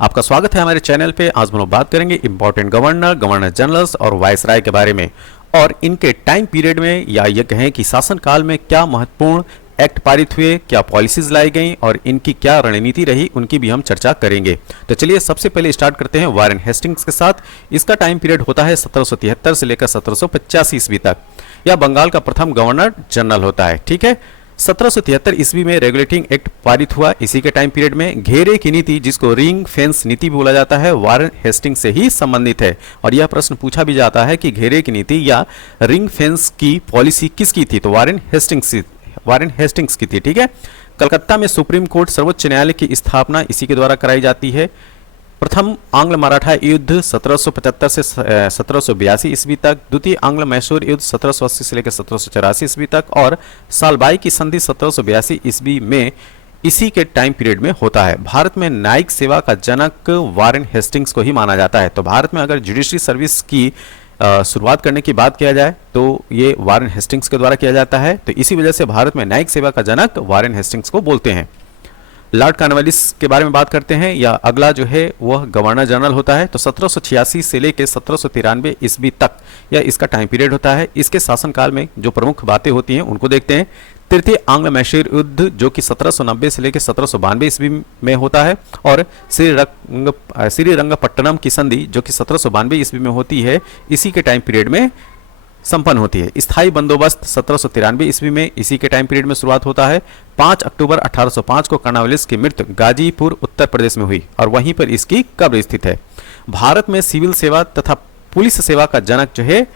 आपका स्वागत है हमारे चैनल पे। आज हम लोग बात करेंगे इंपॉर्टेंट गवर्नर, गवर्नर जनरल्स और वायसराय के बारे में और इनके टाइम पीरियड में या ये कहें कि शासनकाल में क्या महत्वपूर्ण एक्ट पारित हुए, क्या पॉलिसीज लाई गई और इनकी क्या रणनीति रही, उनकी भी हम चर्चा करेंगे। तो चलिए सबसे पहले स्टार्ट करते हैं वारेन हेस्टिंग्स के साथ। इसका टाइम पीरियड होता है 1773 से लेकर 1785 ईस्वी तक। यह बंगाल का प्रथम गवर्नर जनरल होता है। ठीक है, 1773 ईस्वी में रेगुलेटिंग एक्ट पारित हुआ। इसी के टाइम पीरियड में घेरे की नीति, जिसको रिंग फेंस नीति भी बोला जाता है, वारेन हेस्टिंग्स से ही संबंधित है। और यह प्रश्न पूछा भी जाता है कि घेरे की नीति या रिंग फेंस की पॉलिसी किसकी थी, तो वारेन हेस्टिंग्स की थी। ठीक है, कलकत्ता में सुप्रीम कोर्ट सर्वोच्च न्यायालय की स्थापना इसी के द्वारा कराई जाती है। प्रथम आंग्ल मराठा युद्ध 1775 से 1782 ईस्वी तक, द्वितीय आंग्ल मैसूर युद्ध 1780 से लेकर 1784 ईस्वी तक और सालबाई की संधि 1782 ईस्वी में इसी के टाइम पीरियड में होता है। भारत में न्यायिक सेवा का जनक वारेन हेस्टिंग्स को ही माना जाता है। तो भारत में अगर जुडिशरी सर्विस की शुरुआत करने की बात किया जाए तो ये वारेन हेस्टिंग्स के द्वारा किया जाता है। तो इसी वजह से भारत में न्यायिक सेवा का जनक वारेन हेस्टिंग्स को बोलते हैं। लॉर्ड कॉर्नवालिस के बारे में बात करते हैं, या अगला जो है वह गवर्नर जनरल होता है। तो 1786 से लेकर 1793 ईस्वी तक यह इसका टाइम पीरियड होता है। इसके शासनकाल में जो प्रमुख बातें होती हैं उनको देखते हैं। तृतीय आंग्ल मैसूर युद्ध जो कि 1790 से लेकर 1792 ईस्वी में होता है और श्रीरंगपट्टनम की संधि जो कि 1792 ईस्वी में होती है, इसी के टाइम पीरियड में संपन्न होती है। स्थायी बंदोबस्त 1793 ईस्वी में इसी के टाइम पीरियड में शुरुआत होता है। 5 अक्टूबर 1805 को कॉर्नवालिस की मृत्यु गाजीपुर उत्तर प्रदेश में हुई और वहीं पर इसकी कब्र स्थित है। भारत में सिविल सेवा तथा पुलिस सेवा का जनक जो है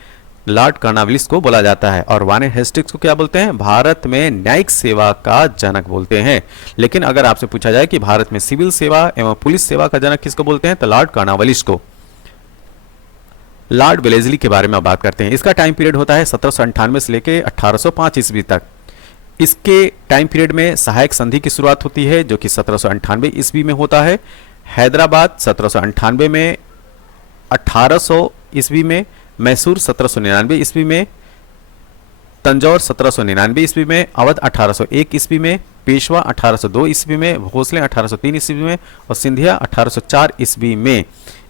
लॉर्ड कॉर्नवालिस को बोला जाता है। और वारेन हेस्टिंग्स को क्या बोलते हैं, भारत में न्यायिक सेवा का जनक बोलते हैं। लेकिन अगर आपसे पूछा जाए कि भारत में सिविल सेवा एवं पुलिस सेवा का जनक किसको बोलते हैं, तो लॉर्ड कॉर्नवालिस को। लॉर्ड वेलेस्ली के बारे में बात करते हैं। इसका टाइम पीरियड होता है 1798 से लेकर 1805 ईस्वी तक। इसके टाइम पीरियड में सहायक संधि की शुरुआत होती है जो कि 1798 ईस्वी में होता है। हैदराबाद 1798 में, 1800 ईस्वी में, मैसूर 1799 ईस्वी में, तंजौर 1799 ईस्वी में, अवध 1801 ईस्वी में, पेशवा 1802 ईस्वी में, भोसले 1803 ईस्वी में और सिंधिया 1804 ईस्वी में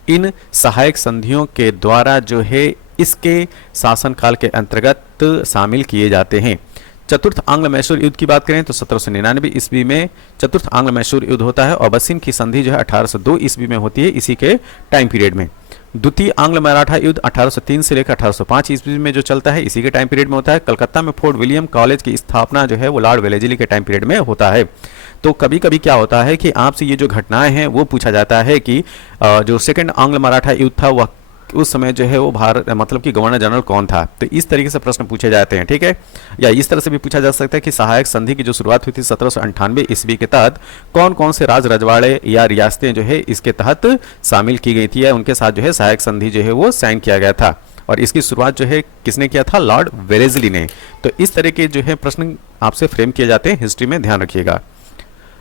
इन सहायक संधियों के द्वारा जो है इसके शासनकाल के अंतर्गत शामिल किए जाते हैं। चतुर्थ आंग्ल मैसूर युद्ध की बात करें तो 1799 ईस्वी में चतुर्थ आंग्ल मैसूर युद्ध होता है और बसिन की संधि जो है 1802 ईस्वी में होती है, इसी के टाइम पीरियड में। द्वितीय आंग्ल मराठा युद्ध 1803 से लेकर 1805 ईस्वी में जो चलता है, इसी के टाइम पीरियड में होता है। कलकत्ता में फोर्ट विलियम कॉलेज की स्थापना जो है वो लॉर्ड वेलेस्ली के टाइम पीरियड में होता है। तो कभी कभी क्या होता है कि आपसे ये जो घटनाएं हैं वो पूछा जाता है कि जो सेकंड आंग्ल मराठा युद्ध था वह उस समय जो है वो भारत मतलब कि गवर्नर जनरल कौन था। तो इस तरीके से प्रश्न पूछे जाते हैं। ठीक है, या इस तरह से भी पूछा जा सकता है कि सहायक संधि की जो शुरुआत हुई थी 1798 ईस्वी के तहत कौन कौन से राज रजवाड़े या रियासतें जो है इसके तहत शामिल की गई थी या उनके साथ जो है सहायक संधि जो है वो साइन किया गया था। और इसकी शुरुआत जो है किसने किया था, लॉर्ड वेलेस्ली ने। तो इस तरह के जो है प्रश्न आपसे फ्रेम किए जाते हैं, हिस्ट्री में ध्यान रखिएगा।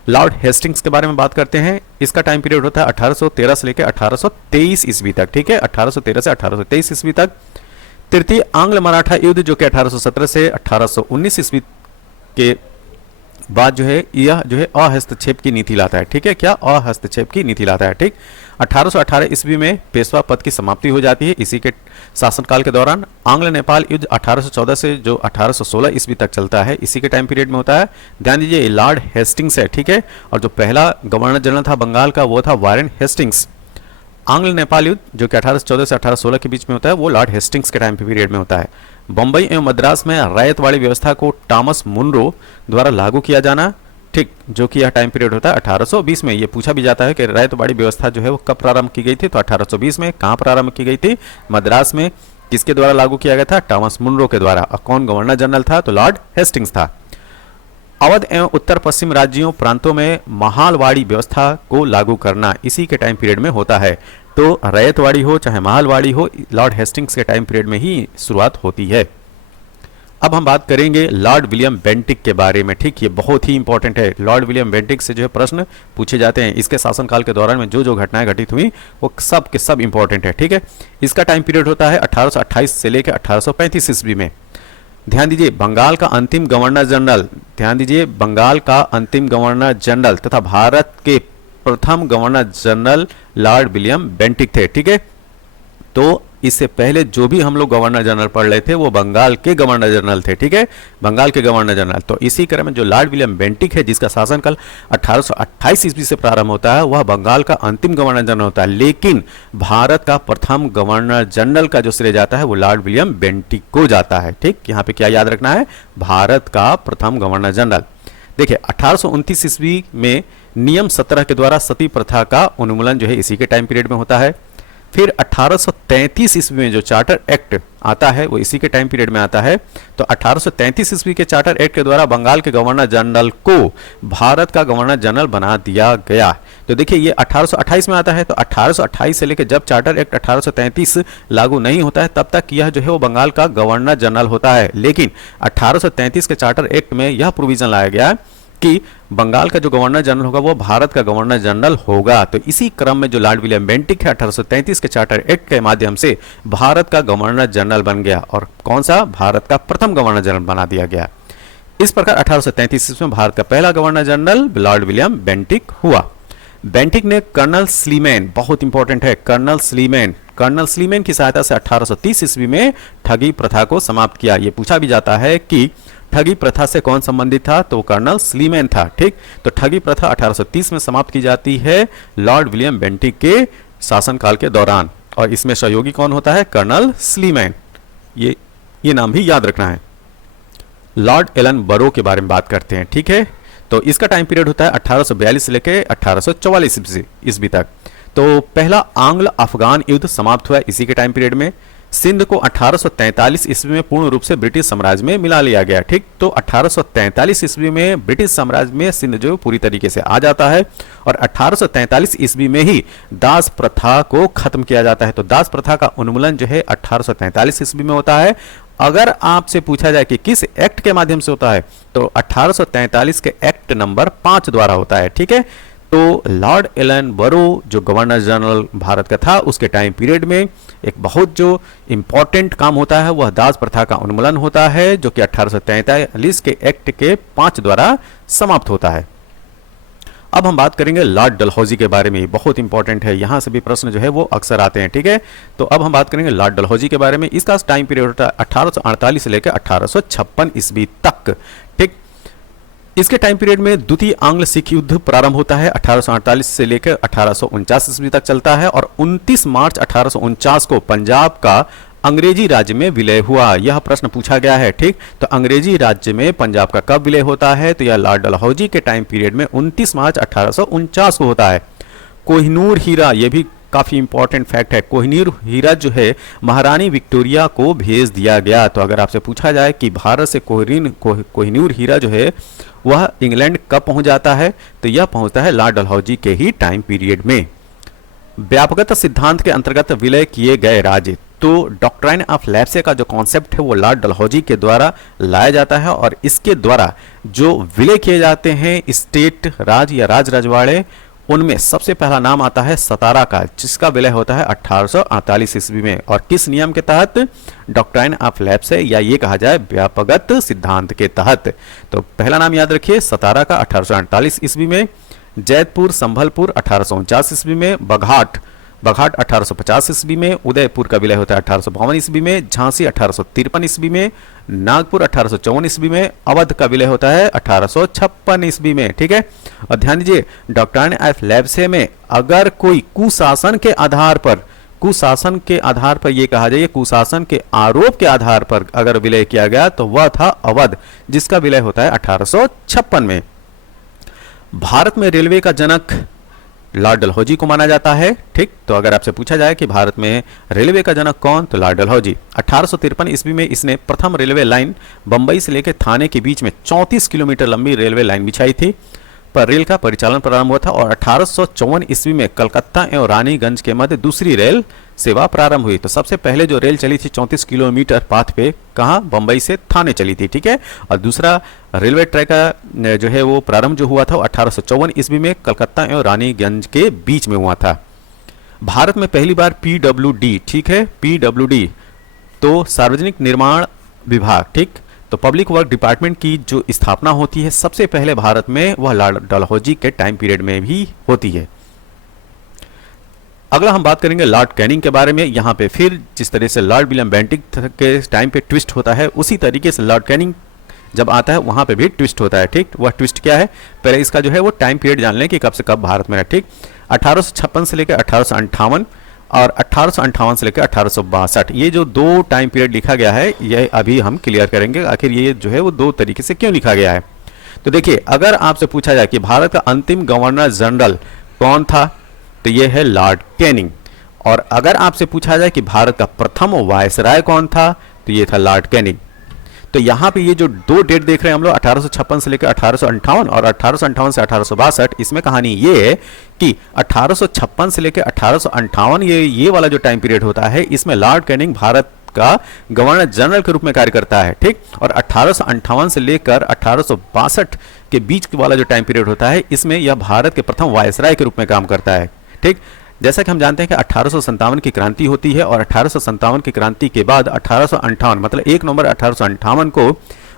लॉर्ड हेस्टिंग्स के बारे में बात करते हैं। इसका टाइम पीरियड होता है 1813 से लेकर 1823 ईस्वी तक। ठीक है, 1813 से 1823 ईस्वी तक। तृतीय आंग्ल मराठा युद्ध जो कि 1817 से 1819 ईस्वी के बाद जो है यह जो है अहस्तक्षेप की नीति लाता है। ठीक है, क्या अहस्तक्षेप की नीति लाता है। ठीक, 1818 ईस्वी में पेशवा पद की समाप्ति हो जाती है। इसी के शासनकाल के दौरान आंग्ल नेपाल युद्ध 1814 से जो 1816 ईस्वी तक चलता है, इसी के टाइम पीरियड में होता है। ध्यान दीजिए लॉर्ड हेस्टिंग्स है। ठीक है, और जो पहला गवर्नर जनरल था बंगाल का वो था वारेन हेस्टिंग्स। आंग्ल नेपाल युद्ध जो कि 1814 से 1816 के बीच में होता है वो लॉर्ड हेस्टिंग्स के टाइम पीरियड में होता है। बंबई एवं मद्रास में रैयतवाड़ी व्यवस्था को टॉमस मुनरो द्वारा लागू किया जाना, ठीक, जो कि यह टाइम पीरियड होता है 1820 में। ये पूछा भी जाता है कि रैयतवाड़ी व्यवस्था जो है वो कब प्रारंभ की गई थी, तो 1820 में। कहाँ प्रारंभ की गई थी, मद्रास में। किसके द्वारा लागू किया गया था, टॉमस मुनरो के द्वारा। और कौन गवर्नर जनरल था, तो लॉर्ड हेस्टिंग्स था। अवध एवं उत्तर पश्चिम राज्यों प्रांतों में महालवाड़ी व्यवस्था को लागू करना इसी के टाइम पीरियड में होता है। तो रैयतवाड़ी हो चाहे महालवाड़ी हो, लॉर्ड हेस्टिंग्स के टाइम पीरियड में ही शुरुआत होती है। अब हम बात करेंगे लॉर्ड विलियम बेंटिक के बारे में। ठीक, ये बहुत ही इंपॉर्टेंट है। लॉर्ड विलियम बेंटिक से जो है प्रश्न पूछे जाते हैं। इसके शासनकाल के दौरान में जो जो घटनाएं घटित हुई वो सब के सब इंपॉर्टेंट है। ठीक है, इसका टाइम पीरियड होता है 1828 से लेकर 1835 ईस्वी में। ध्यान दीजिए बंगाल का अंतिम गवर्नर जनरल, ध्यान दीजिए बंगाल का अंतिम गवर्नर जनरल तथा भारत के प्रथम governor general Lord William Bentinck थे। ठीक है, तो इससे पहले जो भी हम लोग गवर्नर जनरल पढ़ रहे थे वो बंगाल के गवर्नर जनरल थे। ठीक है, बंगाल के गवर्नर जनरल। तो इसी क्रम में जो लॉर्ड विलियम बेंटिक है, जिसका शासनकाल 1828 ईस्वी से प्रारंभ होता है, वह बंगाल का अंतिम गवर्नर जनरल होता है। लेकिन भारत का प्रथम गवर्नर जनरल का जो श्रेय जाता है वो लॉर्ड विलियम बेंटिक को जाता है। ठीक, यहाँ पे क्या याद रखना है, भारत का प्रथम गवर्नर जनरल। देखिए 1829 ईस्वी में नियम 17 के द्वारा सती प्रथा का उन्मूलन जो है इसी के टाइम पीरियड में होता है। फिर 1833 ईस्वी में जो चार्टर एक्ट आता है वो इसी के टाइम पीरियड में आता है। तो 1833 ईस्वी के चार्टर एक्ट के द्वारा बंगाल के गवर्नर जनरल को भारत का गवर्नर जनरल बना दिया गया। तो देखिए ये 1828 में आता है, तो 1828 से लेकर जब चार्टर एक्ट 1833 लागू नहीं होता है तब तक यह जो है वो बंगाल का गवर्नर जनरल होता है। लेकिन 1833 के चार्टर एक्ट में यह प्रोविजन लाया गया कि बंगाल का जो गवर्नर जनरल होगा वो भारत का गवर्नर जनरल होगा। तो इसी क्रम में जो लॉर्ड विलियम बेंटिक है 1833 के चार्टर एक्ट के माध्यम से भारत का गवर्नर जनरल बन गया, और कौन सा, भारत का प्रथम गवर्नर जनरल बना दिया गया। इस प्रकार 1833 में भारत का पहला governor general Lord William Bentinck हुआ। बेंटिक ने कर्नल स्लीमैन, बहुत इंपॉर्टेंट है, कर्नल स्लीमैन की सहायता से 1830 ईस्वी में ठगी प्रथा को समाप्त किया। यह पूछा भी जाता है कि ठगी प्रथा से कौन संबंधित था, तो कर्नल स्लीमैन था। ठीक, तो ठगी प्रथा 1830 में समाप्त की जाती है लॉर्ड विलियम बेंटिक के शासनकाल के दौरान, और इसमें सहयोगी कौन होता है, कर्नल स्लीमैन। ये नाम भी याद रखना है। लॉर्ड एलन बरो के बारे में बात करते हैं। ठीक है, तो इसका टाइम पीरियड होता है 1842 से लेकर 1844 ईस्वी तक। तो पहला आंग्ल अफगान युद्ध समाप्त हुआ इसी के टाइम पीरियड में। सिंध को 1843 ईस्वी में पूर्ण रूप से ब्रिटिश साम्राज्य में मिला लिया गया। ठीक, तो 1843 ईस्वी में ब्रिटिश साम्राज्य में सिंध जो पूरी तरीके से आ जाता है, और 1843 ईस्वी में ही दास प्रथा को खत्म किया जाता है। तो दास प्रथा का उन्मूलन जो है 1843 ईस्वी में होता है। अगर आपसे पूछा जाए कि किस एक्ट के माध्यम से होता है, तो 1843 के एक्ट नंबर 5 द्वारा होता है। ठीक है, तो लॉर्ड एलन बरो जो गवर्नर जनरल भारत का था उसके टाइम पीरियड में एक बहुत जो इंपॉर्टेंट काम होता है वह दास प्रथा का उन्मूलन होता है, जो कि 1843 के एक्ट के 5 द्वारा समाप्त होता है। अब हम बात करेंगे लॉर्ड डलहौजी के बारे में, बहुत इंपॉर्टेंट है, यहां से भी प्रश्न जो है वो अक्सर आते हैं। ठीक है, तो अब हम बात करेंगे लॉर्ड डलहौजी के बारे में। इसका टाइम पीरियड होता है 1848 से लेकर 1856 ईस्वी तक। ठीक, इसके टाइम पीरियड में द्वितीय आंग्ल सिख युद्ध प्रारंभ होता है 1848 से लेकर 1849 ईस्वी तक चलता है, और 29 मार्च 1849 को पंजाब का अंग्रेजी राज्य में विलय हुआ। यह प्रश्न पूछा गया है। ठीक, तो अंग्रेजी राज्य में पंजाब का कब विलय होता है, तो यह लॉर्ड डलहौजी के टाइम पीरियड में 29 मार्च 1849 को होता है। कोहिनूर हीरा, यह भी काफी इंपॉर्टेंट फैक्ट है, कोहिनूर हीरा जो है महारानी विक्टोरिया को भेज दिया गया। तो अगर आपसे पूछा जाए कि भारत से कोहिनूर हीरा जो है वह इंग्लैंड कब पहुंच जाता है, तो यह पहुंचता है लॉर्ड डलहौजी के ही टाइम पीरियड में। व्यापकता सिद्धांत के अंतर्गत विलय किए गए राज्य, तो डॉक्ट्राइन ऑफ लैप्से का जो कॉन्सेप्ट है वो लॉर्ड डलहौजी के द्वारा लाया जाता है, और इसके द्वारा जो विलय किए जाते हैं स्टेट, राज्य या राज रजवाड़े, उनमें सबसे पहला नाम आता है सतारा का, जिसका विलय होता है 1848 ईस्वी में। और किस नियम के तहत, डॉक्ट्राइन ऑफ लैप्से, या ये कहा जाए व्यापकत सिद्धांत के तहत। तो पहला नाम याद रखिए सतारा का 1848 ईस्वी में। जैतपुर संभलपुर 1849 ईस्वी में। बघाट 1850 ईस्वी में। उदयपुर का विलय होता है 1852 ईस्वी में। झांसी 1853 ईस्वी में। नागपुर 1854 ईस्वी में। अवध का विलय होता है 1856 ईस्वी में। ठीक है, और ध्यान दीजिए डॉक्ट्राइन ऑफ लैप्से में अगर कोई कुशासन के आधार पर यह कहा जाए कुशासन के आरोप के आधार पर अगर विलय किया गया तो वह था अवध, जिसका विलय होता है 1856 में। भारत में रेलवे का जनक लॉर्ड डलहौजी को माना जाता है। ठीक, तो अगर आपसे पूछा जाए कि भारत में रेलवे का जनक कौन, तो लॉर्ड डलहौजी। 1853 ईस्वी में इसने प्रथम रेलवे लाइन बंबई से लेकर थाने के बीच में 34 किलोमीटर लंबी रेलवे लाइन बिछाई थी, पर रेल का परिचालन प्रारंभ हुआ था। और 1854 ईस्वी में कलकत्ता एवं रानीगंज के मध्य दूसरी रेल सेवा प्रारंभ हुई। तो सबसे पहले जो रेल चली थी 34 किलोमीटर पाथ पे, कहाँ, बंबई से थाने चली थी। ठीक है, और दूसरा रेलवे ट्रैक का जो है वो प्रारंभ जो हुआ था 1854 ईस्वी में कलकत्ता एवं रानीगंज के बीच में हुआ था। भारत में पहली बार PWD, ठीक है, PWD तो सार्वजनिक निर्माण विभाग, ठीक, तो पब्लिक वर्क डिपार्टमेंट की जो स्थापना होती है सबसे पहले भारत में, वह लॉर्ड डलहौजी के टाइम पीरियड में भी होती है। अगला हम बात करेंगे लॉर्ड कैनिंग के बारे में। यहाँ पे फिर जिस तरह से लॉर्ड विलियम बेंटिक के टाइम पे ट्विस्ट होता है, उसी तरीके से लॉर्ड कैनिंग जब आता है वहाँ पे भी ट्विस्ट होता है। ठीक, वह ट्विस्ट क्या है, पहले इसका जो है वो टाइम पीरियड जान लें कि कब से कब भारत में रहा। ठीक, 1856 से लेकर 1858 और 1858 से लेकर 1862, ये जो दो टाइम पीरियड लिखा गया है, ये अभी हम क्लियर करेंगे आखिर ये जो है वो दो तरीके से क्यों लिखा गया है। तो देखिए, अगर आपसे पूछा जाए कि भारत का अंतिम गवर्नर जनरल कौन था, तो ये है लॉर्ड कैनिंग। और अगर आपसे पूछा जाए कि भारत का प्रथम वायसराय कौन था, तो ये था लॉर्ड कैनिंग। तो यहाँ पे ये जो दो डेट देख रहे हैं हम लोग, 1856 से लेकर 1858 और 1858 से 1862, इसमें कहानी ये है कि 1856 से लेकर 1858 ये वाला जो टाइम पीरियड होता है, इसमें लॉर्ड कैनिंग भारत का गवर्नर जनरल के रूप में कार्य करता है। ठीक, और 1858 से लेकर 1862 के बीच वाला जो टाइम पीरियड होता है, इसमें यह भारत के प्रथम वायसराय के रूप में काम करता है। ठीक, जैसा कि हम जानते हैं कि 1857 की क्रांति होती है और 1857 की क्रांति के बाद 1858 मतलब 1 नवंबर 1858 को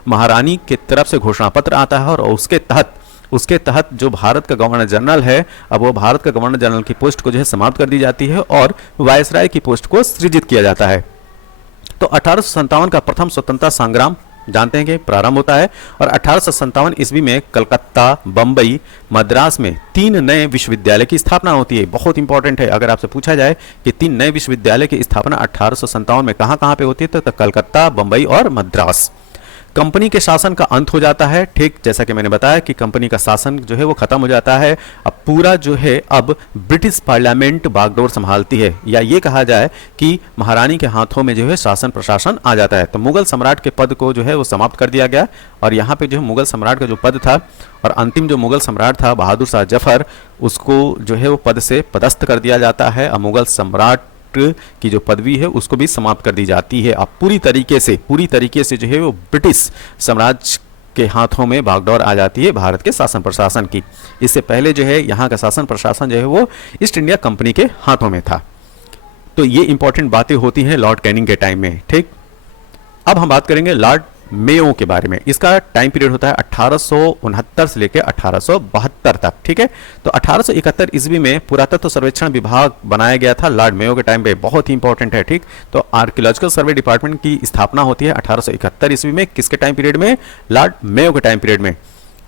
महारानी की तरफ से घोषणा पत्र आता है और उसके तहत जो भारत का गवर्नर जनरल है, अब वो भारत का गवर्नर जनरल की पोस्ट को जो है समाप्त कर दी जाती है और वायसराय की पोस्ट को सृजित किया जाता है। तो 1857 का प्रथम स्वतंत्रता संग्राम जानते हैं कि प्रारंभ होता है और 1857 ईस्वी में कलकत्ता, बंबई, मद्रास में 3 नए विश्वविद्यालय की स्थापना होती है। बहुत इंपॉर्टेंट है, अगर आपसे पूछा जाए कि 3 नए विश्वविद्यालय की स्थापना 1857 में कहां पे होती है, तो कलकत्ता, बंबई और मद्रास। कंपनी के शासन का अंत हो जाता है। ठीक, जैसा कि मैंने बताया कि कंपनी का शासन जो है वो खत्म हो जाता है। अब पूरा जो है अब ब्रिटिश पार्लियामेंट बागडोर संभालती है, या ये कहा जाए कि महारानी के हाथों में जो है शासन प्रशासन आ जाता है। तो मुगल सम्राट के पद को जो है वो समाप्त कर दिया गया और यहाँ पे जो है मुगल सम्राट का जो पद था और अंतिम जो मुगल सम्राट था बहादुर शाह जफर, उसको जो है वो पद से पदस्थ कर दिया जाता है और मुगल सम्राट की जो पदवी है उसको भी समाप्त कर दी जाती है। अब पूरी तरीके से जो है वो ब्रिटिश साम्राज्य के हाथों में बागडोर आ जाती है भारत के शासन प्रशासन की। इससे पहले जो है यहाँ का शासन प्रशासन जो है वो ईस्ट इंडिया कंपनी के हाथों में था। तो ये इंपॉर्टेंट बातें होती हैं लॉर्ड कैनिंग के टाइम में। ठीक, अब हम बात करेंगे लॉर्ड मेयो के बारे में। इसका टाइम पीरियड होता है 1869 से लेकर 1872 तक। ठीक है, तो 1871 ईस्वी में पुरातत्व सर्वेक्षण विभाग बनाया गया था लॉर्ड मेयो के टाइम पे, बहुत ही इंपॉर्टेंट है। ठीक, तो आर्कियोलॉजिकल सर्वे डिपार्टमेंट की स्थापना होती है 1871 ईस्वी में, किसके टाइम पीरियड में, लॉर्ड मेयो के टाइम पीरियड में।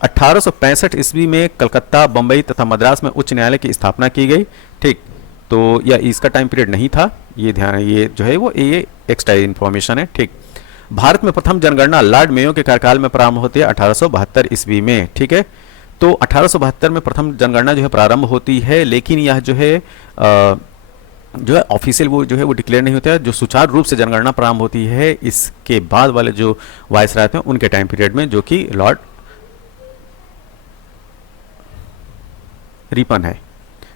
1865 ईस्वी में कलकत्ता, बंबई तथा मद्रास में उच्च न्यायालय की स्थापना की गई। ठीक, तो यह इसका टाइम पीरियड नहीं था, ये ध्यान, ये जो है वो ये एक्स्ट्रा इन्फॉर्मेशन है। ठीक, भारत में प्रथम जनगणना लॉर्ड मेयो के कार्यकाल में प्रारंभ होती है 1872 ईस्वी में। ठीक है, तो 1872 में प्रथम जनगणना जो है प्रारंभ होती है, लेकिन यह जो है ऑफिशियल वो जो है वो डिक्लेयर नहीं होता है। जो सुचारू रूप से जनगणना प्रारंभ होती है इसके बाद वाले जो वायसराय थे उनके टाइम पीरियड में, जो कि लॉर्ड रिपन है।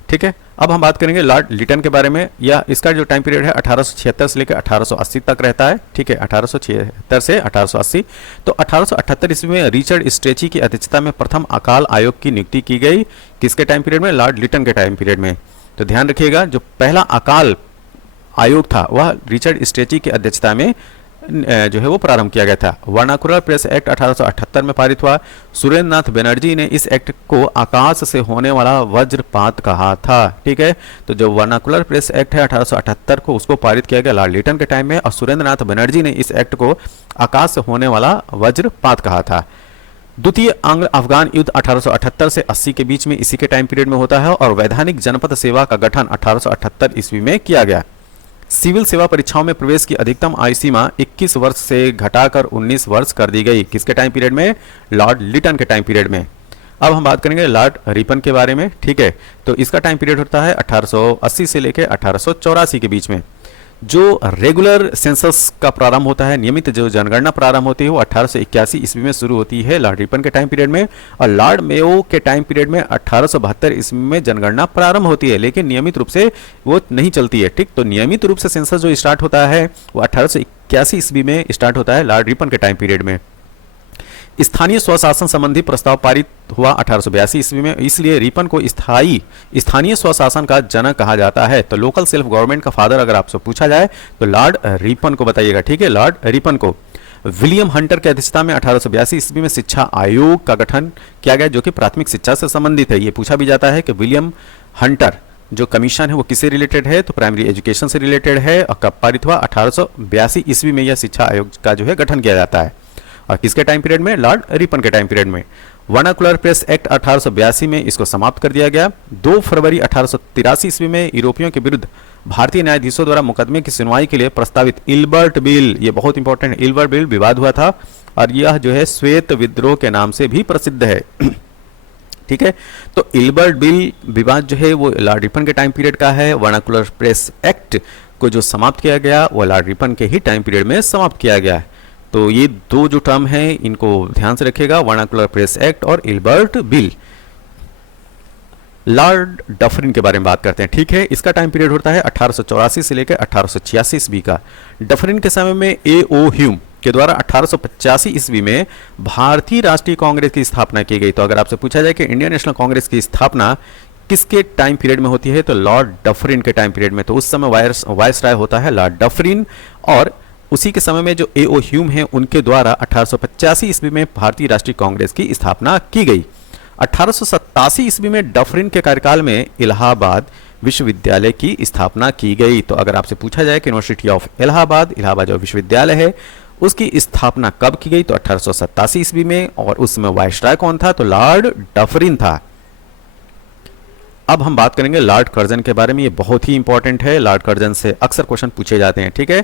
ठीक है, अब हम बात करेंगे लॉर्ड लिटन के बारे में। या इसका जो टाइम पीरियड है 1876 से लेकर 1880 तक रहता है। ठीक है, 1876 से 1880। तो 1878 ईस्वी में रिचर्ड स्ट्रेची की अध्यक्षता में प्रथम अकाल आयोग की नियुक्ति की गई, किसके टाइम पीरियड में, लॉर्ड लिटन के टाइम पीरियड में। तो ध्यान रखिएगा, जो पहला अकाल आयोग था वह रिचर्ड स्ट्रेची की अध्यक्षता में जो है वो प्रारंभ किया गया था। वर्नाकुलर प्रेस एक्ट 1878 में पारित हुआ। सुरेंद्र नाथ बनर्जी ने इस एक्ट को आकाश से होने वाला वज्रपात कहा था। ठीक है, तो जो वर्नाकुलर प्रेस एक्ट है 1878 को, उसको पारित किया गया लॉर्ड लिटन के टाइम में और सुरेंद्र नाथ बनर्जी ने इस एक्ट को आकाश से होने वाला वज्रपात कहा था। द्वितीय आंग्ल अफगान युद्ध 1878 से 80 के बीच में इसी के टाइम पीरियड में होता है और वैधानिक जनपद सेवा का गठन 1878 ईस्वी में किया गया। सिविल सेवा परीक्षाओं में प्रवेश की अधिकतम आयु सीमा 21 वर्ष से घटाकर 19 वर्ष कर दी गई, किसके टाइम पीरियड में, लॉर्ड लिटन के टाइम पीरियड में। अब हम बात करेंगे लॉर्ड रिपन के बारे में। ठीक है, तो इसका टाइम पीरियड होता है 1880 से लेकर 1884 के बीच में। जो रेगुलर सेंसस का प्रारंभ होता है, नियमित जो जनगणना प्रारंभ होती है वो 1881 ईस्वी में शुरू होती है लॉर्ड रिपन के टाइम पीरियड में और लॉर्ड मेयो के टाइम पीरियड में 1872 ईस्वी में जनगणना प्रारंभ होती है, लेकिन नियमित रूप से वो नहीं चलती है। ठीक, तो नियमित रूप से सेंसस जो स्टार्ट होता है वो 1881 ईस्वी में स्टार्ट होता है लॉर्ड रिपन के टाइम पीरियड में। स्थानीय स्वशासन संबंधी प्रस्ताव पारित हुआ 1882 ईस्वी में, इसलिए रिपन को स्थानीय स्वशासन का जनक कहा जाता है। तो लोकल सेल्फ गवर्नमेंट का फादर अगर आपसे पूछा जाए तो लॉर्ड रिपन को बताइएगा। ठीक है, लॉर्ड रिपन को। विलियम हंटर की अध्यक्षता में 1882 ईस्वी में शिक्षा आयोग का गठन किया गया, जो कि प्राथमिक शिक्षा से संबंधित है। ये पूछा भी जाता है कि विलियम हंटर जो कमीशन है वो किससे रिलेटेड है, तो प्राइमरी एजुकेशन से रिलेटेड है, और कब पारित हुआ, 1882 ईस्वी में यह शिक्षा आयोग का जो है गठन किया जाता है। और किसके टाइम पीरियड में, लॉर्ड रिपन के टाइम पीरियड में। वर्नाकुलर प्रेस एक्ट 1882 में इसको समाप्त कर दिया गया। 2 फरवरी 1883 ईस्वी में यूरोपियों के विरुद्ध भारतीय न्यायाधीशों द्वारा मुकदमे की सुनवाई के लिए प्रस्तावित इल्बर्ट बिल, ये बहुत इंपॉर्टेंट है, इल्बर्ट बिल विवाद हुआ था, और यह जो है श्वेत विद्रोह के नाम से भी प्रसिद्ध है। ठीक है, तो इल्बर्ट बिल विवाद जो है वो लॉर्ड रिपन के टाइम पीरियड का है। वर्नाकुलर प्रेस एक्ट को जो समाप्त किया गया वो लॉर्ड रिपन के ही टाइम पीरियड में समाप्त किया गया है। तो ये दो जो टर्म है इनको ध्यान से रखिएगा, वर्नाकुलर प्रेस एक्ट और इल्बर्ट बिल। लॉर्ड डफरिन के बारे में बात करते हैं। ठीक है, इसका टाइम पीरियड होता है 1884 से लेकर 1886 ईस्वी का। डफरिन के समय में A.O. ह्यूम के द्वारा 1885 ईस्वी में भारतीय राष्ट्रीय कांग्रेस की स्थापना की गई। तो अगर आपसे पूछा जाए कि इंडियन नेशनल कांग्रेस की स्थापना किसके टाइम पीरियड में होती है, तो लॉर्ड डफरिन के टाइम पीरियड में। तो उस समय वायसराय होता है लॉर्ड डफरिन, और उसी के समय में जो A.O. ह्यूम है उनके द्वारा 1885 ईस्वी में भारतीय राष्ट्रीय कांग्रेस की स्थापना की गई। 1887 ईस्वी में डफरिन के कार्यकाल में इलाहाबाद विश्वविद्यालय की स्थापना की गई। तो अगर आपसे पूछा जाए कि यूनिवर्सिटी ऑफ इलाहाबाद, इलाहाबाद जो विश्वविद्यालय है उसकी स्थापना कब की गई, तो 1887 ईस्वी में, और उस समय वायसराय कौन था, तो लॉर्ड डफरिन था। अब हम बात करेंगे लॉर्ड कर्जन के बारे में, ये बहुत ही इंपॉर्टेंट है, लॉर्ड कर्जन से अक्सर क्वेश्चन पूछे जाते हैं। ठीक है,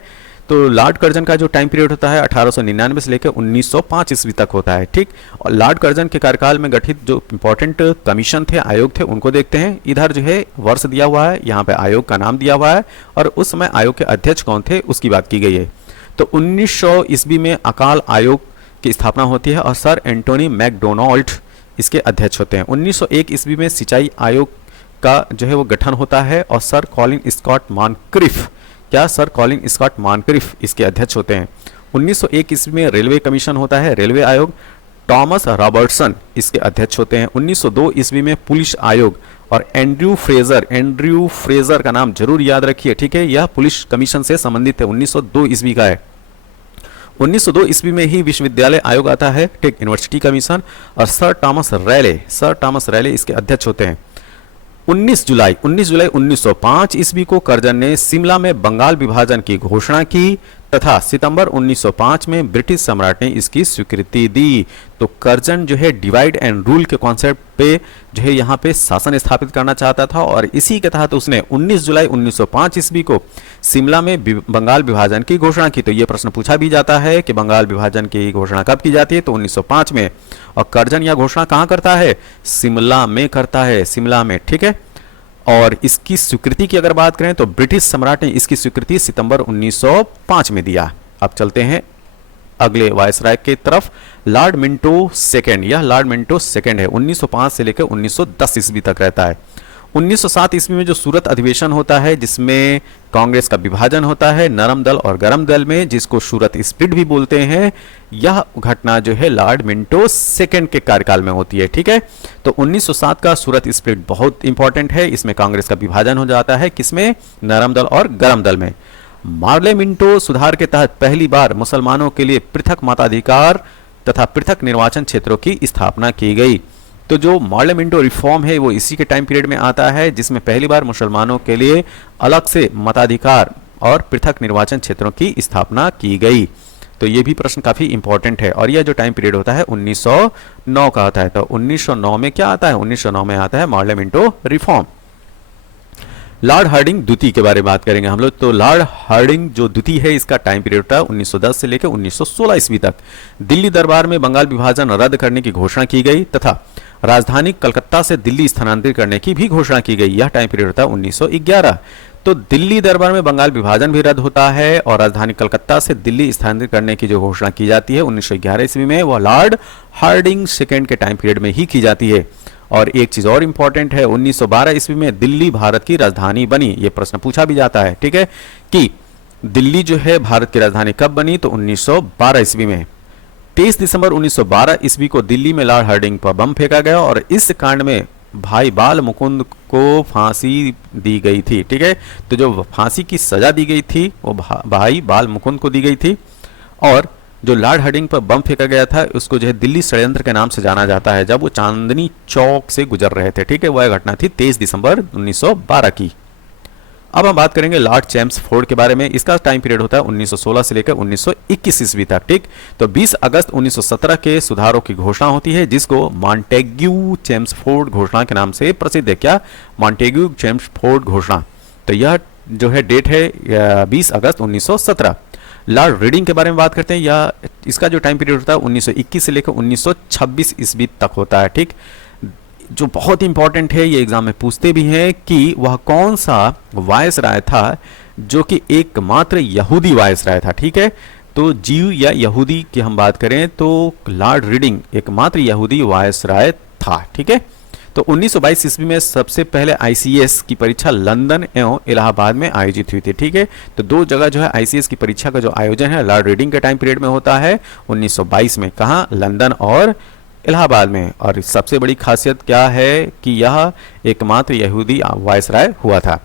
तो लॉर्ड कर्जन का जो टाइम पीरियड होता है 1899 से लेकर 1905 ईस्वी तक होता है। ठीक, और लॉर्ड कर्जन के कार्यकाल में गठित जो इंपॉर्टेंट कमीशन थे, आयोग थे, उनको देखते हैं। इधर जो है वर्ष दिया हुआ है, यहाँ पे आयोग का नाम दिया हुआ है, और उस समय आयोग के अध्यक्ष कौन थे उसकी बात की गई है। तो 1900 ईस्वी में अकाल आयोग की स्थापना होती है और सर एंटोनी मैकडोनाल्ड इसके अध्यक्ष होते हैं। 1901 ईस्वी में सिंचाई आयोग का जो है वो गठन होता है, और सर कॉलिन स्कॉट मॉनक्रिफ, क्या सर कॉलिन स्कॉट मॉनक्रिफ इसके अध्यक्ष होते हैं। 1901 ईस्वी में रेलवे कमीशन होता है, रेलवे आयोग, टॉमस रॉबर्टसन इसके अध्यक्ष होते हैं। 1902 ईस्वी में पुलिस आयोग, और एंड्रयू फ्रेजर का नाम जरूर याद रखिए। ठीक है, यह पुलिस कमीशन से संबंधित है, 1902 ईस्वी का है। 1902 ईस्वी में ही विश्वविद्यालय आयोग आता है, ठीक, यूनिवर्सिटी कमीशन, और सर टॉमस रैले इसके अध्यक्ष होते हैं। 19 जुलाई 1905 ईस्वी को कर्जन ने शिमला में बंगाल विभाजन की घोषणा की, तथा सितंबर 1905 में ब्रिटिश सम्राट ने इसकी स्वीकृति दी। तो कर्जन जो है डिवाइड एंड रूल के कॉन्सेप्ट पे जो है यहाँ पे शासन स्थापित करना चाहता था, और इसी के तहत उसने 19 जुलाई 1905 ईस्वी को शिमला में बंगाल विभाजन की घोषणा की। तो ये प्रश्न पूछा भी जाता है कि बंगाल विभाजन की घोषणा कब की जाती है, तो 1905 में, और कर्जन यह घोषणा कहाँ करता है, शिमला में करता है, शिमला में। ठीक है, और इसकी स्वीकृति की अगर बात करें तो ब्रिटिश सम्राट ने इसकी स्वीकृति सितंबर 1905 में दिया। अब चलते हैं अगले वायसराय की तरफ, लॉर्ड मिंटो सेकेंड। यह लॉर्ड मिंटो सेकेंड है, 1905 से लेकर 1910 ईस्वी तक रहता है। 1907 ईस्वी में जो सूरत अधिवेशन होता है जिसमें कांग्रेस का विभाजन होता है नरम दल और गरम दल में, जिसको सूरत स्प्लिट भी बोलते हैं, यह घटना जो है लॉर्ड मिंटो सेकेंड के कार्यकाल में होती है। ठीक है, तो 1907 का सूरत स्प्लिट बहुत इंपॉर्टेंट है, इसमें कांग्रेस का विभाजन हो जाता है, किसमें, नरम दल और गरम दल में। मार्ले मिंटो सुधार के तहत पहली बार मुसलमानों के लिए पृथक मताधिकार तथा पृथक निर्वाचन क्षेत्रों की स्थापना की गई। तो जो मार्ले मिंटो रिफॉर्म है वो इसी के टाइम पीरियड में आता है, जिसमें पहली बार मुसलमानों के लिए अलग से मताधिकार और पृथक निर्वाचन क्षेत्रों की स्थापना की गई। तो ये भी प्रश्न काफी इंपॉर्टेंट है, और यह जो टाइम पीरियड होता है 1909 का आता है। तो 1909 में क्या आता है, 1909 में आता है Morley Minto reform. Lord Hardinge द्वितीय के बारे में बात करेंगे हम लोग। तो लॉर्ड हार्डिंग जो द्वितीय है इसका टाइम पीरियड था 1910 से लेकर 1916 ईस्वी तक। दिल्ली दरबार में बंगाल विभाजन रद्द करने की घोषणा की गई तथा राजधानी कलकत्ता से दिल्ली स्थानांतरित करने की भी घोषणा की गई। यह टाइम पीरियड था 1911। तो दिल्ली दरबार में बंगाल विभाजन भी रद्द होता है और राजधानी कलकत्ता से दिल्ली स्थानांतरित करने की जो घोषणा की जाती है 1911 ईस्वी में, वह लॉर्ड हार्डिंग सेकेंड के टाइम पीरियड में ही की जाती है। और एक चीज और इंपॉर्टेंट है, 1912 ईस्वी में दिल्ली भारत की राजधानी बनी। ये प्रश्न पूछा भी जाता है, ठीक है, कि दिल्ली जो है भारत की राजधानी कब बनी, तो 1912 ईस्वी में। 23 दिसंबर 1912 ईस्वी को दिल्ली में लॉर्ड हार्डिंग पर बम फेंका गया और इस कांड में भाई बाल मुकुंद को फांसी दी गई थी। ठीक है, तो जो फांसी की सजा दी गई थी वो भाई बाल मुकुंद को दी गई थी। और जो लॉर्ड हार्डिंग पर बम फेंका गया था उसको जो है दिल्ली षड्यंत्र के नाम से जाना जाता है, जब वो चांदनी चौक से गुजर रहे थे। ठीक है, वह घटना थी 23 दिसंबर 1912 की। अब हम बात करेंगे लॉर्ड चैम्सफोर्ड के बारे में। इसका टाइम पीरियड होता है 1916 से लेकर 1921 ईस्वी तक। ठीक, तो 20 अगस्त 1917 के सुधारों की घोषणा होती है, जिसको मॉन्टेग्यू चैम्सफोर्ड घोषणा के नाम से प्रसिद्ध है। क्या? मॉन्टेग्यू चैम्सफोर्ड घोषणा। तो यह जो है डेट है 20 अगस्त 1917। लॉर्ड रीडिंग के बारे में बात करते हैं, या इसका जो टाइम पीरियड होता है 1921 से लेकर 1926 ईस्वी तक होता है। ठीक, जो बहुत इंपॉर्टेंट है, ये एग्जाम में पूछते भी हैं कि वह कौन सा वायसराय था जो कि एकमात्र यहूदी वायसराय था। ठीक है, तो जीव या यहूदी की हम बात करें तो लॉर्ड रीडिंग एकमात्र यहूदी वायसराय था। ठीक है, तो 1922 ईस्वी में सबसे पहले आईसीएस की परीक्षा लंदन एवं इलाहाबाद में आयोजित हुई थी। ठीक है, तो दो जगह जो है आईसीएस की परीक्षा का जो आयोजन है लॉर्ड रीडिंग के टाइम पीरियड में होता है 1922 में। कहाँ? लंदन और इलाहाबाद में। और सबसे बड़ी खासियत क्या है कि यह एकमात्र यहूदी वायसराय हुआ था।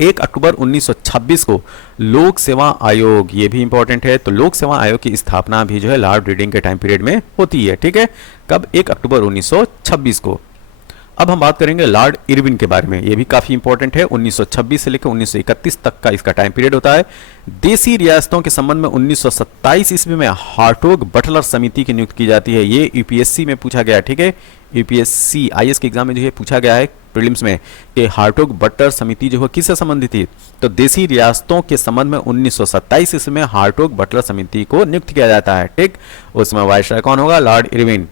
1 अक्टूबर 1926 को लोक सेवा आयोग, ये भी इंपॉर्टेंट है, तो लोक सेवा आयोग की स्थापना भी जो है लॉर्ड रीडिंग के टाइम पीरियड में होती है। ठीक है, कब? 1 अक्टूबर 1926 को। अब हम बात करेंगे लॉर्ड इरविन के बारे में, ये भी काफी इंपॉर्टेंट है। 1926 से लेकर 1931 तक का इसका टाइम पीरियड होता है। देसी रियासतों के संबंध में 1927 ईस्वी में हार्टोग बटलर समिति की नियुक्ति की जाती है। ये यूपीएससी में पूछा गया। ठीक है, यूपीएससी आईएएस के एग्जाम में जो है पूछा गया है प्रीलिम्स में कि हार्टोग बटलर समिति जो है किससे संबंधित थी, तो देसी रियासतों के संबंध में 1927 ईस्वी में हार्टोग बटलर समिति को नियुक्त किया जाता है। ठीक, उसमें वायसराय कौन होगा? Lord Irwin.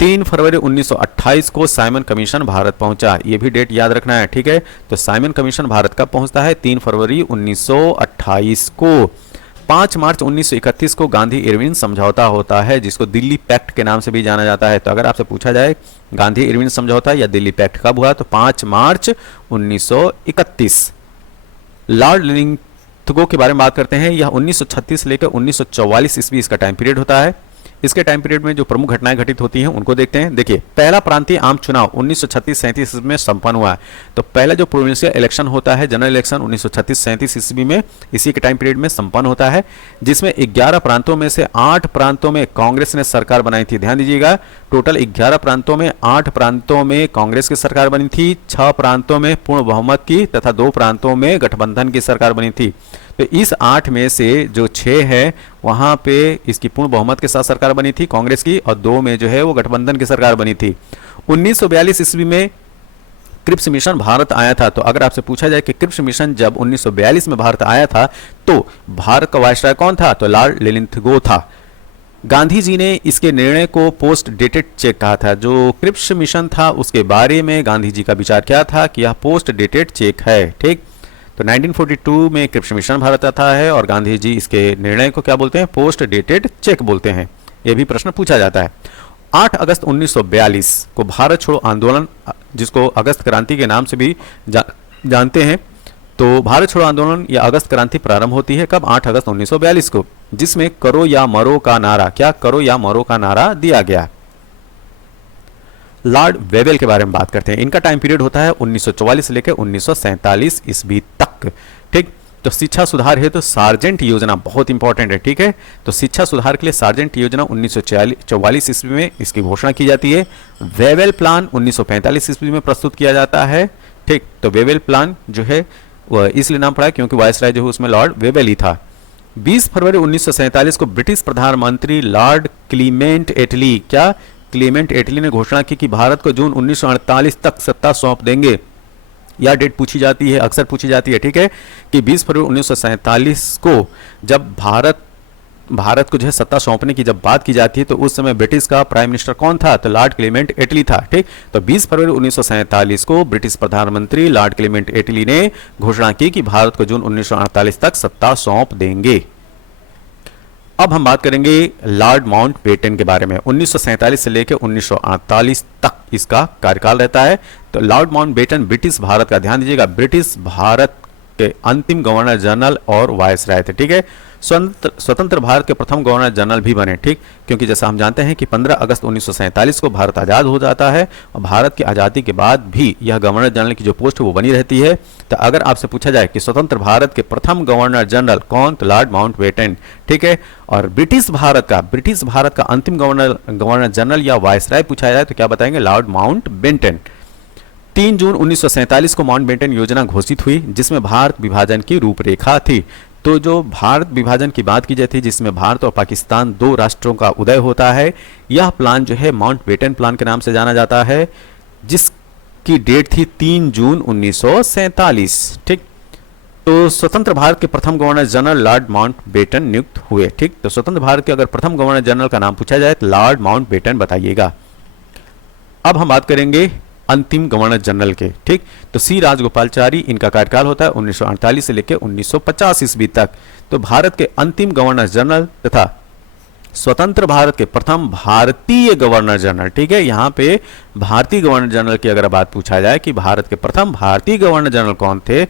3 फरवरी 1928 को साइमन कमीशन भारत पहुंचा, ये भी डेट याद रखना है। ठीक है, तो साइमन कमीशन भारत कब पहुंचता है? 3 फरवरी 1928 को। 5 मार्च 1931 को गांधी इरविन समझौता होता है, जिसको दिल्ली पैक्ट के नाम से भी जाना जाता है। तो अगर आपसे पूछा जाए गांधी इरविन समझौता या दिल्ली पैक्ट कब हुआ, तो 5 मार्च 1931। लॉर्ड लिंथगो के बारे में बात करते हैं, यह 1936 से लेकर 1944 ईस्वी इसका टाइम पीरियड होता है। इसके टाइम पीरियड में जो प्रमुख घटनाएं घटित होती हैं उनको देखते हैं। देखिए, पहला प्रांतीय आम चुनाव 1936-37 में संपन्न हुआ है। तो पहला जो प्रोविंशियल इलेक्शन होता है, जनरल इलेक्शन 1936-37 ईस्वी में इसी के टाइम पीरियड में संपन्न होता है, जिसमें 11 प्रांतों में से 8 प्रांतों में कांग्रेस ने सरकार बनाई थी। ध्यान दीजिएगा, टोटल 11 प्रांतों में 8 प्रांतों में कांग्रेस की सरकार बनी थी, 6 प्रांतों में पूर्ण बहुमत की तथा 2 प्रांतों में गठबंधन की सरकार बनी थी। तो इस 8 में से जो 6 है वहां पे इसकी पूर्ण बहुमत के साथ सरकार बनी थी कांग्रेस की, और 2 में जो है वो गठबंधन की सरकार बनी थी। 1942 ईस्वी में क्रिप्स मिशन भारत आया था। तो अगर आपसे पूछा जाए कि क्रिप्स मिशन जब 1942 में भारत आया था तो भारत का वायसराय कौन था, तो लॉर्ड लिंथगो था। गांधी जी ने इसके निर्णय को पोस्ट डेटेड चेक कहा था। जो क्रिप्स मिशन था उसके बारे में गांधी जी का विचार क्या था कि यह पोस्ट डेटेड चेक है। ठीक, तो 1942 में क्रिप्स मिशन भारत आता है और गांधी जी इसके निर्णय को क्या बोलते हैं? पोस्ट डेटेड चेक बोलते हैं। यह भी प्रश्न पूछा जाता है। 8 अगस्त 1942 को भारत छोड़ो आंदोलन, जिसको अगस्त क्रांति के नाम से भी जानते हैं, तो भारत छोड़ो आंदोलन या अगस्त क्रांति प्रारंभ होती है कब? 8 अगस्त 1942 को, जिसमें करो या मरो का नारा, क्या करो या मरो का नारा दिया गया। लॉर्ड वेवेल के बारे में बात करते हैं। इनका टाइम पीरियड होता है 1944 से लेकर 1947 ईस्वी तक। ठीक, तो शिक्षा सुधार है तो सार्जेंट योजना बहुत इंपॉर्टेंट है। ठीक है, तो शिक्षा सुधार के लिए सार्जेंट योजना 1944 ईस्वी में इसकी घोषणा की जाती है। वेवेल प्लान 1945 ईस्वी में प्रस्तुत किया जाता है। ठीक, तो वेवेल प्लान जो है वह इसलिए नाम पड़ा क्योंकि वायसराय जो है उसमें लॉर्ड वेवेल ही था। 20 फरवरी 1947 को ब्रिटिश प्रधानमंत्री लॉर्ड क्लीमेंट एटली, क्या क्लीमेंट एटली ने घोषणा की कि भारत को जून 1948 तक सत्ता सौंप देंगे। यह डेट पूछी जाती है, अक्सर पूछी जाती है। ठीक है, कि 20 फरवरी 1947 को जब भारत को जो है सत्ता सौंपने की जब बात की जाती है तो उस समय ब्रिटिश का प्राइम मिनिस्टर कौन था, तो लॉर्ड क्लीमेंट एटली था। ठीक, तो 20 फरवरी 1947 को ब्रिटिश प्रधानमंत्री लॉर्ड क्लीमेंट एटली ने घोषणा की कि भारत को जून 1948 तक सत्ता सौंप देंगे। अब हम बात करेंगे लॉर्ड माउंटबेटन के बारे में। 1947 से लेकर 1948 तक इसका कार्यकाल रहता है। तो लॉर्ड माउंटबेटन ब्रिटिश भारत का, ध्यान दीजिएगा, ब्रिटिश भारत के अंतिम गवर्नर जनरल और वायसराय थे। ठीक है, स्वतंत्र भारत के प्रथम गवर्नर जनरल भी बने, ठीक, क्योंकि जैसा हम जानते हैं कि 15 अगस्त 1947 को भारत आज़ाद हो जाता है और भारत की आज़ादी के बाद भी यह गवर्नर जनरल की जो पोस्ट है वो बनी रहती है। तो अगर आपसे पूछा जाए कि स्वतंत्र भारत के प्रथम गवर्नर जनरल कौन, तो लॉर्ड माउंटबेटन, ठीक है। और ब्रिटिश भारत का अंतिम गवर्नर जनरल या वायसराय पूछा जाए तो क्या बताएंगे, लॉर्ड माउंटबेटन। 3 जून 1947 को माउंटबेटन योजना घोषित हुई जिसमें भारत विभाजन की रूपरेखा थी। तो जो भारत विभाजन की बात की जाती है जिसमें भारत और पाकिस्तान 2 राष्ट्रों का उदय होता है, यह प्लान जो है माउंटबेटन प्लान के नाम से जाना जाता है, जिसकी डेट थी 3 जून 1947, ठीक। तो स्वतंत्र भारत के प्रथम गवर्नर जनरल लॉर्ड माउंटबेटन नियुक्त हुए, ठीक। तो स्वतंत्र भारत के अगर प्रथम गवर्नर जनरल का नाम पूछा जाए तो लॉर्ड माउंटबेटन बताइएगा। अब हम बात करेंगे अंतिम गवर्नर जनरल के, ठीक। तो सी राजगोपालाचारी, इनका कार्यकाल होता है 1948 से लेकर 1950 ईस्वी तक। तो भारत के अंतिम गवर्नर जनरल तथा स्वतंत्र भारत के प्रथम भारतीय गवर्नर जनरल, ठीक है। यहां पे भारतीय गवर्नर जनरल की अगर बात पूछा जाए कि भारत के प्रथम भारतीय गवर्नर जनरल कौन थे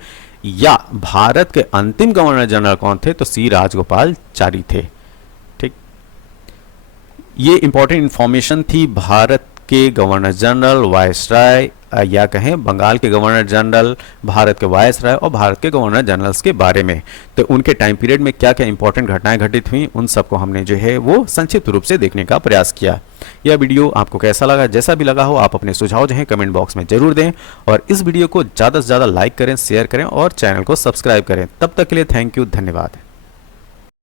या भारत के अंतिम गवर्नर जनरल कौन थे, तो सी राजगोपालाचारी थे, ठीक। ये इंपॉर्टेंट इंफॉर्मेशन थी भारत के गवर्नर जनरल, वायसराय या कहें बंगाल के गवर्नर जनरल, भारत के वायसराय और भारत के गवर्नर जनरल्स के बारे में। तो उनके टाइम पीरियड में क्या क्या इंपॉर्टेंट घटनाएं घटित हुई, उन सबको हमने जो है वो संक्षिप्त रूप से देखने का प्रयास किया। यह वीडियो आपको कैसा लगा, जैसा भी लगा हो आप अपने सुझाव जो है कमेंट बॉक्स में जरूर दें और इस वीडियो को ज़्यादा से ज़्यादा लाइक करें, शेयर करें और चैनल को सब्सक्राइब करें। तब तक के लिए थैंक यू, धन्यवाद।